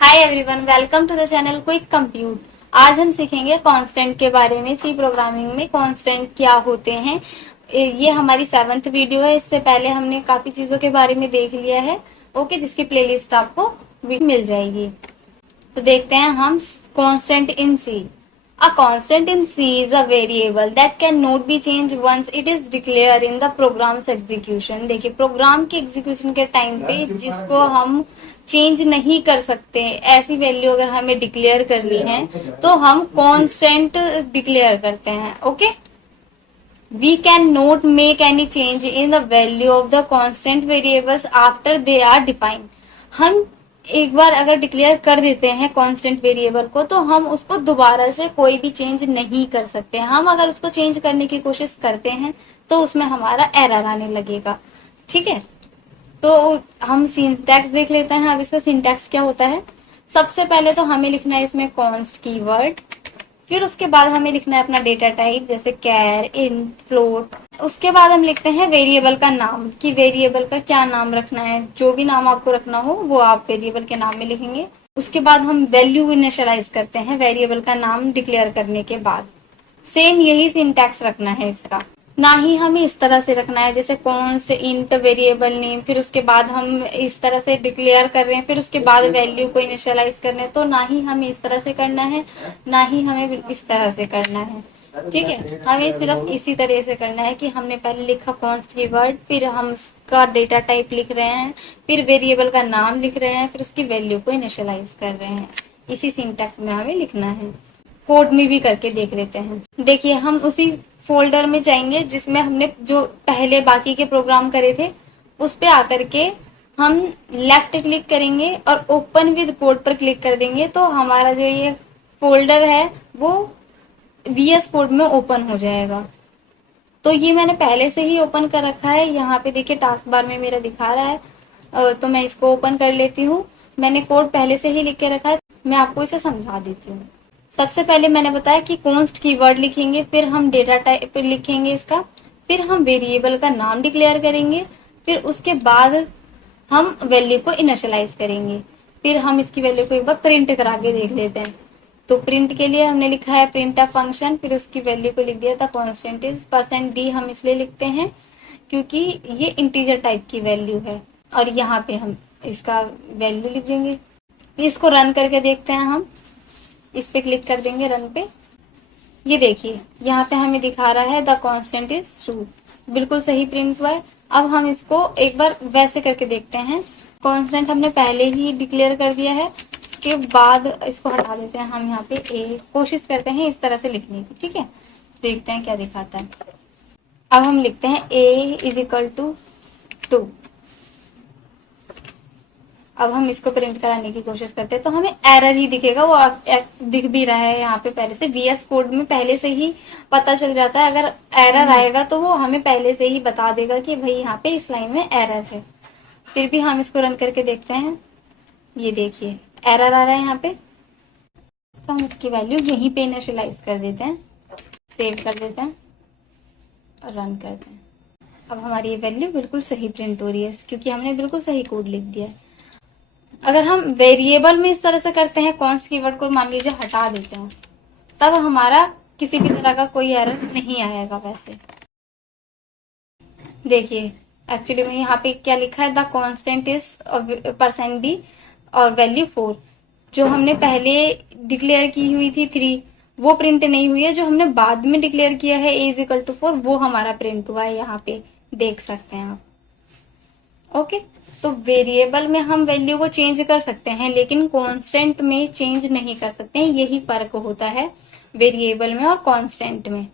Hi everyone, welcome to the channel Quick Compute. आज हम सीखेंगे कांस्टेंट के बारे में। सी प्रोग्रामिंग में कांस्टेंट क्या होते हैं। ये हमारी 7th वीडियो है। इससे पहले हमने काफी चीजों के बारे में देख लिया है। ओके, जिसकी प्लेलिस्ट आपको भी मिल जाएगी। तो देखते हैं हम constant in C. A constant in C is a variable that cannot be changed once it is declared in the program's execution। देखिए, प्रोग्राम के एग्जीक्यूशन के टाइम पे जिसको हम चेंज नहीं कर सकते, ऐसी वैल्यू अगर हमें डिक्लेयर करनी है तो हम कांस्टेंट डिक्लेयर करते हैं। Okay, we cannot make any change in the value of the constant variables after they are defined। हम एक बार अगर डिक्लेयर कर देते हैं कांस्टेंट वेरिएबल को तो हम उसको दोबारा से कोई भी चेंज नहीं कर सकते। हम अगर उसको चेंज करने की कोशिश करते हैं तो उसमें हमारा एरर आने लगेगा। ठीक है, तो हम सिंटैक्स देख लेते हैं। अब इसका सिंटैक्स क्या होता है। सबसे पहले तो हमें लिखना है इसमें कॉन्स्ट कीवर्ड, फिर उसके बाद हमें लिखना है अपना डेटा टाइप, जैसे कैर, इंट, फ्लोट। उसके बाद हम लिखते हैं वेरिएबल का नाम, कि वेरिएबल का क्या नाम रखना है। जो भी नाम आपको रखना हो वो आप वेरिएबल के नाम में लिखेंगे। उसके बाद हम वैल्यू इनिशियलाइज करते हैं वेरिएबल का नाम डिक्लेयर करने के बाद। सेम यही सिंटैक्स रखना है इसका। ना ही हमें इस तरह से रखना है जैसे कॉन्स्ट इंट वेरिएबल नेम, फिर उसके बाद हम इस तरह से डिक्लेयर कर रहे हैं, फिर उसके बाद वैल्यू को इनिशियलाइज करना है। तो ना ही हमें इस तरह से करना है, ना ही हमें इस तरह से करना है। ठीक है, हमें सिर्फ इसी तरह से करना है कि हमने पहले लिखा कॉन्स्ट कीवर्ड, फिर हम उसका डेटा टाइप लिख रहे हैं, फिर वेरिएबल का नाम लिख रहे हैं, फिर उसकी वैल्यू को इनिशियलाइज कर रहे हैं। इसी सिंटैक्स में हमें लिखना है। कोड में भी करके देख लेते हैं। देखिए, हम उसी फोल्डर में जाएंगे जिसमें हमने जो पहले बाकी के प्रोग्राम करे थे, उस पे आकर के हम लेफ्ट क्लिक करेंगे और ओपन विद कोड पर क्लिक कर देंगे तो हमारा जो ये फोल्डर है वो VS कोड में ओपन हो जाएगा। तो ये मैंने पहले से ही ओपन कर रखा है। यहाँ पे देखिए टास्क बार में मेरा दिखा रहा है, तो मैं इसको ओपन कर लेती हूँ। मैंने कोड पहले से ही लिख के रखा है, मैं आपको इसे समझा देती हूँ। सबसे पहले मैंने बताया कि कॉन्स्ट कीवर्ड लिखेंगे, फिर हम डेटा टाइप लिखेंगे इसका, फिर हम वेरिएबल का नाम डिक्लेयर करेंगे, फिर उसके बाद हम वैल्यू को इनिशियलाइज करेंगे। फिर हम इसकी वैल्यू को एक बार प्रिंट करा के देख लेते हैं। तो प्रिंट के लिए हमने लिखा है प्रिंट ऑफ फंक्शन, फिर उसकी वैल्यू को लिख दिया था कांस्टेंट इज %d। हम इसलिए लिखते हैं क्योंकि ये इंटीजर टाइप की वैल्यू है, और यहाँ पे हम इसका वैल्यू लिख देंगे। इसको रन करके देखते हैं हम। इस पे क्लिक कर देंगे रन पे। ये देखिए यहाँ पे हमें दिखा रहा है द कांस्टेंट इज ट्रू, बिल्कुल सही प्रिंट हुआ है। अब हम इसको एक बार वैसे करके देखते हैं। कांस्टेंट हमने पहले ही डिक्लेयर कर दिया है, उसके बाद इसको हटा देते हैं। हम यहाँ पे कोशिश करते हैं इस तरह से लिखने की। ठीक है, देखते हैं क्या दिखाता है। अब हम लिखते हैं A=2। अब हम इसको प्रिंट कराने की कोशिश करते हैं तो हमें एरर ही दिखेगा। वो दिख भी रहा है यहाँ पे पहले से। VS कोड में पहले से ही पता चल जाता है। अगर एरर आएगा तो वो हमें पहले से ही बता देगा कि भाई यहाँ पे इस लाइन में एरर है। फिर भी हम इसको रन करके देखते हैं। ये देखिए एरर आ रहा है यहाँ पे, तो हम इसकी वैल्यू यहीं पे इनिशियलाइज कर देते हैं, सेव कर देते हैं और रन करते हैं। अब हमारी ये वैल्यू बिल्कुल सही प्रिंट हो रही है क्योंकि हमने बिल्कुल सही कोड लिख दिया है। अगर हम वेरिएबल में इस तरह से करते हैं, कॉन्स्ट कीवर्ड को मान लीजिए हटा देते हैं, तब हमारा किसी भी तरह का कोई एरर नहीं आएगा। वैसे देखिए एक्चुअली में यहाँ पे क्या लिखा है, द कांस्टेंट इज %d और वैल्यू 4। जो हमने पहले डिक्लेयर की हुई थी 3 वो प्रिंट नहीं हुई है। जो हमने बाद में डिक्लेयर किया है A=4 वो हमारा प्रिंट हुआ है। यहाँ पे देख सकते हैं आप। ओके, तो वेरिएबल में हम वैल्यू को चेंज कर सकते हैं लेकिन कांस्टेंट में चेंज नहीं कर सकते हैं। यही फर्क होता है वेरिएबल में और कांस्टेंट में।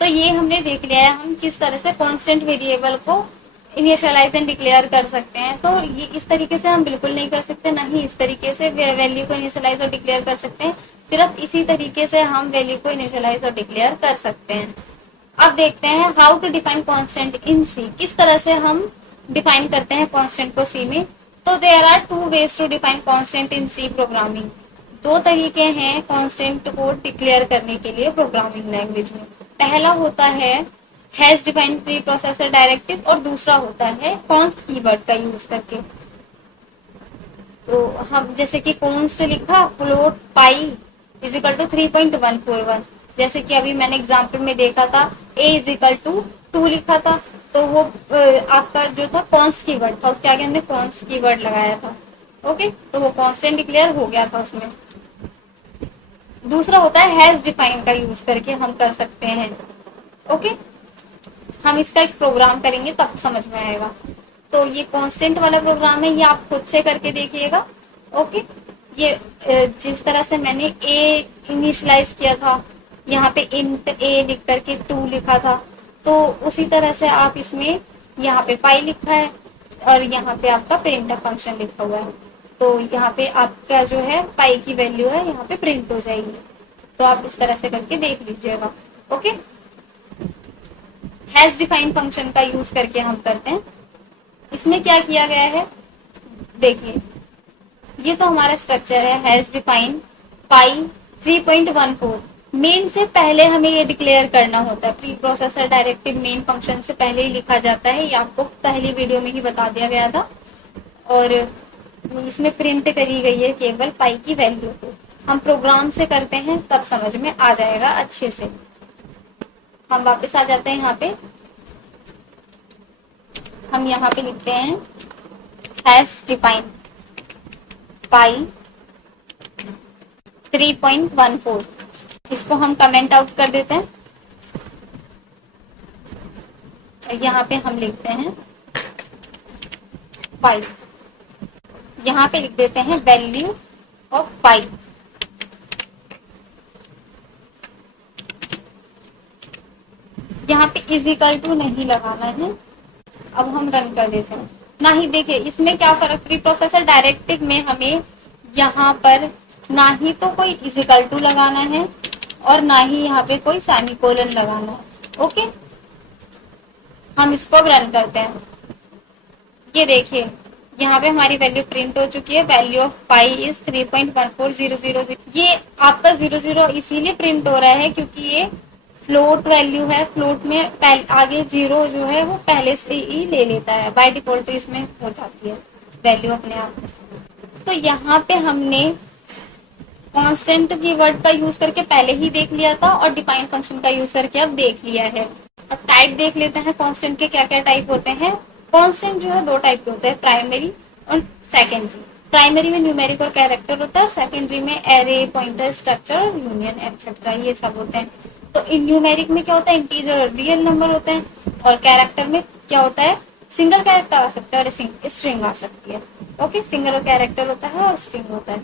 तो ये हमने देख लिया है हम किस तरह से कांस्टेंट वेरिएबल को इनिशियलाइज एंड डिक्लेयर कर सकते हैं। तो ये इस तरीके से हम बिल्कुल नहीं कर सकते, ना ही इस तरीके से वैल्यू को इनिशियलाइज और डिक्लेयर कर सकते हैं। सिर्फ इसी तरीके से हम वैल्यू को इनिशियलाइज और डिक्लेयर कर सकते हैं। अब देखते हैं how to define constant in C. किस तरह से हम डिफाइन करते हैं कांस्टेंट को सी में। तो there are 2 ways to define constant in C programming. 2 तरीके हैं कांस्टेंट को डिक्लेयर करने के लिए प्रोग्रामिंग लैंग्वेज में। पहला होता है hash defined pre processor directive और दूसरा होता है कॉन्स्ट कीवर्ड का यूज करके। तो हम जैसे कि कॉन्स्ट लिखा float pi is equal to 3.141, जैसे कि अभी मैंने एग्जाम्पल में देखा था a इज इक्वल टू 2 लिखा था, तो वो आपका जो था कॉन्स्ट कीवर्ड था, उसके आगे हमने कॉन्स्ट कीवर्ड लगाया था। ओके, तो वो कांस्टेंट डिक्लेयर हो गया था उसमें। दूसरा होता है हैज डिफाइन का यूज करके हम कर सकते हैं। ओके, हम इसका एक प्रोग्राम करेंगे तब समझ में आएगा। तो ये कांस्टेंट वाला प्रोग्राम है, ये आप खुद से करके देखिएगा। ओके, ये जिस तरह से मैंने ए इनिशियलाइज किया था, यहाँ पे इंट ए लिख करके 2 लिखा था, तो उसी तरह से आप इसमें यहाँ पे पाई लिखा है और यहाँ पे आपका प्रिंट फंक्शन लिखा हुआ है, तो यहाँ पे आपका जो है पाई की वैल्यू है यहाँ पे प्रिंट हो जाएगी। तो आप इस तरह से करके देख लीजिएगा। ओके, हैज डिफाइन फंक्शन का यूज करके हम करते हैं। इसमें क्या किया गया है, देखिए ये तो हमारा स्ट्रक्चर है हैज डिफाइन पाई 3.14। मेन से पहले हमें ये डिक्लेयर करना होता है, pre processor directive main function से पहले ही लिखा जाता है, ये आपको पहली वीडियो में ही बता दिया गया था। और इसमें प्रिंट करी गई है केवल पाई की वैल्यू को। हम प्रोग्राम से करते हैं तब समझ में आ जाएगा अच्छे से। हम वापस आ जाते हैं यहाँ पे, हम यहाँ पे लिखते हैं हैज डिफाइन पाई 3.14, इसको हम कमेंट आउट कर देते हैं। यहाँ पे हम लिखते हैं पाई, यहाँ पे लिख देते हैं वैल्यू ऑफ पाई। यहाँ पे इज इक्वल टू नहीं लगाना है। अब हम रन कर देते हैं। ना ही देखिए इसमें क्या फर्क, प्री प्रोसेसर डायरेक्टिव में हमें यहाँ पर ना ही तो कोई इज इक्वल टू लगाना है और ना ही यहाँ पे कोई सेमीकोलन लगाना है। ओके, हम इसको रन करते हैं। ये देखिए यहाँ पे हमारी वैल्यू प्रिंट हो चुकी है, वैल्यू ऑफ पाई इज 3.14000। ये आपका 00 इसीलिए प्रिंट हो रहा है क्योंकि ये फ्लोट वैल्यू है, फ्लोट में आगे 0 जो है वो पहले से ही ले लेता है, बाय डिफॉल्ट तो इसमें हो जाती है वैल्यू अपने आप। तो यहाँ पे हमने कांस्टेंट कीवर्ड का यूज करके पहले ही देख लिया था और डिफाइन फंक्शन का यूज करके अब देख लिया है। अब टाइप देख लेते हैं कांस्टेंट के क्या क्या टाइप होते हैं। कांस्टेंट जो है 2 टाइप के होते हैं, प्राइमरी और सेकेंडरी। प्राइमरी में न्यूमेरिक और कैरेक्टर होता है और सेकेंडरी में array, pointer, structure, union etcetera ये सब होते हैं। तो इन न्यूमेरिक में क्या होता है, इंटीजर और रियल नंबर होते हैं, और कैरेक्टर में क्या होता है, सिंगल कैरेक्टर आ सकता है और स्ट्रिंग आ सकती है। ओके, सिंगल और कैरेक्टर होता है और स्ट्रिंग होता है।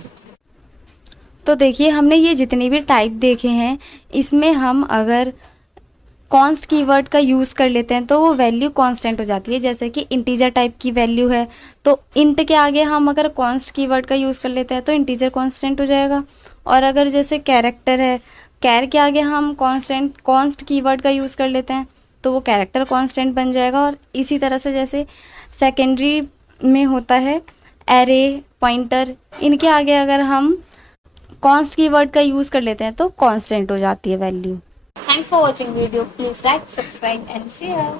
तो देखिए हमने ये जितने भी टाइप देखे हैं, इसमें हम अगर कॉन्स्ट कीवर्ड का यूज़ कर लेते हैं तो वो वैल्यू कांस्टेंट हो जाती है। जैसे कि इंटीजर टाइप की वैल्यू है तो इंट के आगे हम अगर कॉन्स्ट कीवर्ड का यूज़ कर लेते हैं तो इंटीजर कांस्टेंट हो जाएगा। और अगर जैसे कैरेक्टर है, कैर के आगे हम कॉन्स्ट कीवर्ड का यूज़ कर लेते हैं तो वो कैरेक्टर कांस्टेंट बन जाएगा। और इसी तरह से जैसे सेकेंडरी में होता है एरे, पॉइंटर, इनके आगे अगर हम कॉन्स्ट कीवर्ड का यूज़ कर लेते हैं तो कांस्टेंट हो जाती है value. Thanks for watching video. Please like, subscribe and share.